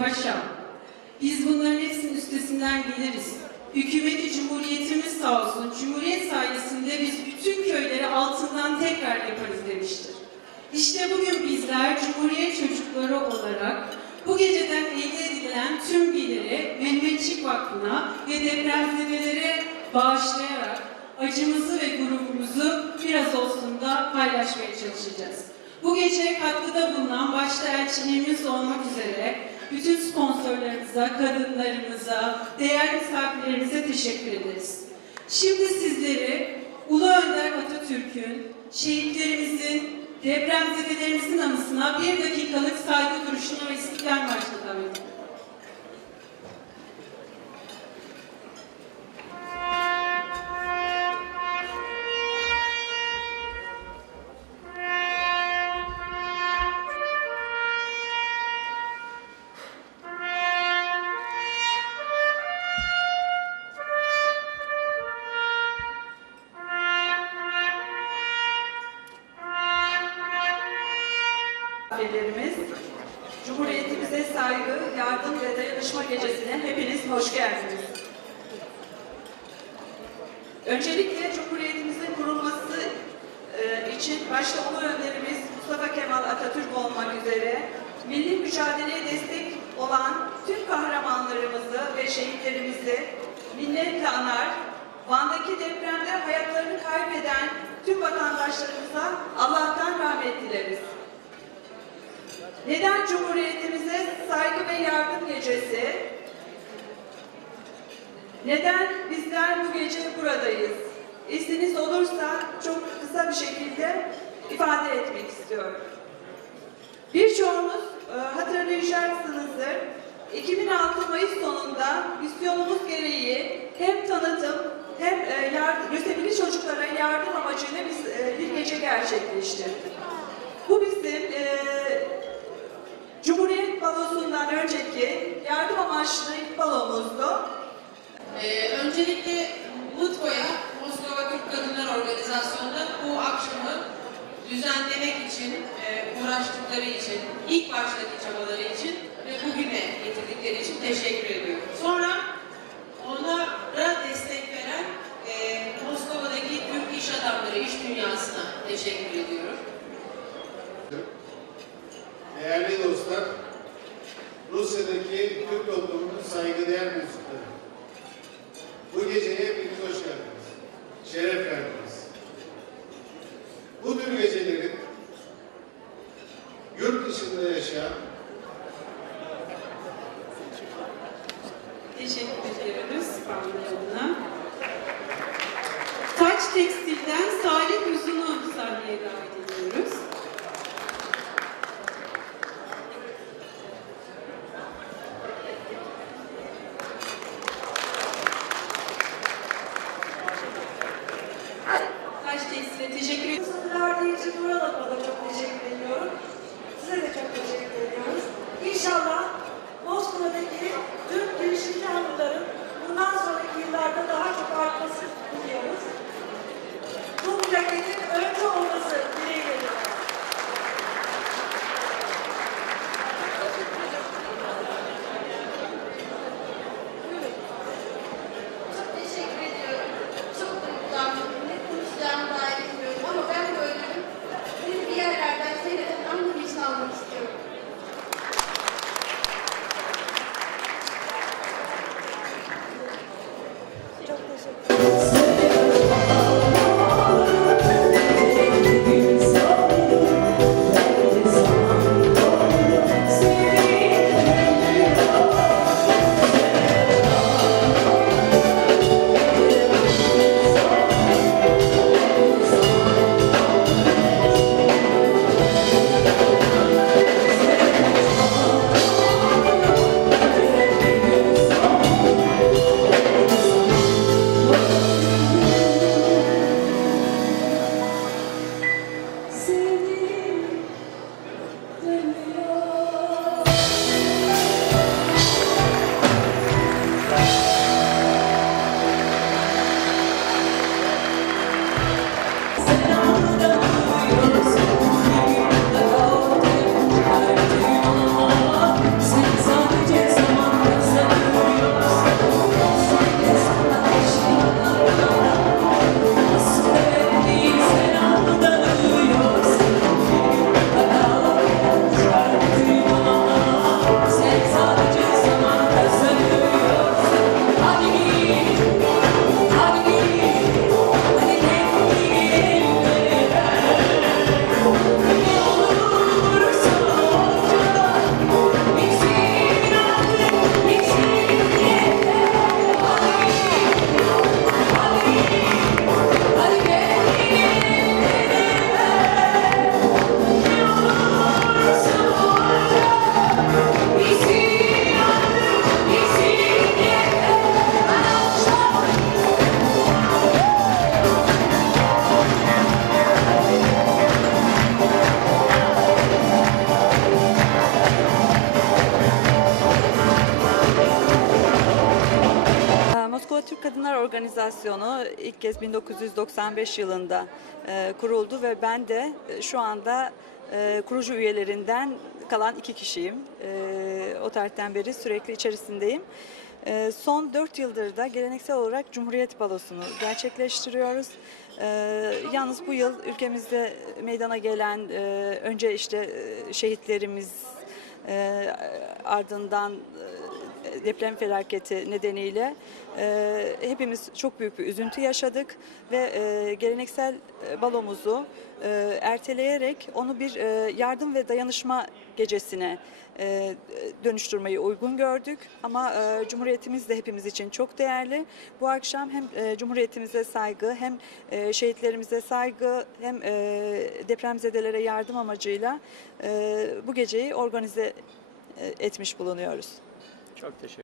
paşam. Biz bunların hepsinin üstesinden geliriz. Hükümeti Cumhuriyetimiz sağ olsun, Cumhuriyet sayesinde biz bütün köyleri altından tekrar yaparız demiştir. İşte bugün bizler Cumhuriyet çocukları olarak bu geceden elde edilen tüm geliri Mehmetçik Vakfı'na ve depremzedelere bağışlayarak acımızı ve gururumuzu biraz olsun da paylaşmaya çalışacağız. Bu gece katkıda bulunan başta elçiliğimiz olmak üzere bütün sponsorlarımıza, kadınlarımıza, değerli misafirlerimize teşekkür ederiz. Şimdi sizleri Ulu Önder Atatürk'ün, şehitlerimizin, depremzedelerimizin anısına bir dakikalık saygı duruşuna ve istiklal marşına davet misafirlerimiz, Cumhuriyetimize saygı, yardım ve dayanışma gecesine hepiniz hoş geldiniz. Öncelikle Cumhuriyetimizin kurulması e, için başta Ulu Önderimiz Mustafa Kemal Atatürk olmak üzere milli mücadeleye destek olan tüm kahramanlarımızı ve şehitlerimizi minnetle anar, Van'daki depremde hayatlarını kaybeden tüm vatandaşlarımıza Allah'tan rahmet dileriz. Neden Cumhuriyetimize saygı ve yardım gecesi? Neden bizler bu gece buradayız? İzniniz olursa çok kısa bir şekilde ifade etmek istiyorum. Birçoğunuz e, hatırlayacaksınızdır. 2006 Mayıs sonunda misyonumuz gereği hem tanıtım hem e, yardım, çocuklara yardım amacıyla biz e, bir gece gerçekleştirdik. Bu bizim e, Balosu'ndan önceki yardım amaçlı ilk balomuzdu. Ee, öncelikle Mutko'ya, Moskova Türk Kadınlar Organizasyonu'nda bu akşamı düzenlemek için, e, uğraştıkları için, ilk baştaki çabaları için ve bugüne getirdikleri için teşekkür ediyorum. Sonra onlara destek veren e, Moskova'daki Türk iş adamları, iş dünyasına teşekkür ediyorum. Değerli dostlar, Rusya'daki Türk toplumunun saygıdeğer mensupları. Bu geceye hepiniz hoş geldiniz. Şeref verdiniz. Bu tür gecelerin dışında yaşayan Teşekkür ediyoruz Banu adına. Taç Tekstil'den Salih Uzun'u sahneye davet ediyoruz. Taç Tekstil'e teşekkür ediyoruz. Verdiği için Murat çok teşekkür ediyorum. Size de çok teşekkür ediyoruz. İnşallah Moskova'daki Türk girişimci hanımların bundan sonraki yıllarda daha çok artması diliyoruz. Organizasyonu ilk kez 1995 yılında e, kuruldu ve ben de e, şu anda e, kurucu üyelerinden kalan iki kişiyim. E, o tarihten beri sürekli içerisindeyim. E, son dört yıldır da geleneksel olarak Cumhuriyet Balosu'nu gerçekleştiriyoruz. E, yalnız bu yıl ülkemizde meydana gelen e, önce işte e, şehitlerimiz e, ardından e, deprem felaketi nedeniyle e, hepimiz çok büyük bir üzüntü yaşadık ve e, geleneksel e, balomuzu e, erteleyerek onu bir e, yardım ve dayanışma gecesine e, dönüştürmeyi uygun gördük. Ama e, Cumhuriyetimiz de hepimiz için çok değerli. Bu akşam hem e, Cumhuriyetimize saygı hem e, şehitlerimize saygı hem e, depremzedelere yardım amacıyla e, bu geceyi organize e, etmiş bulunuyoruz. Çok teşekkür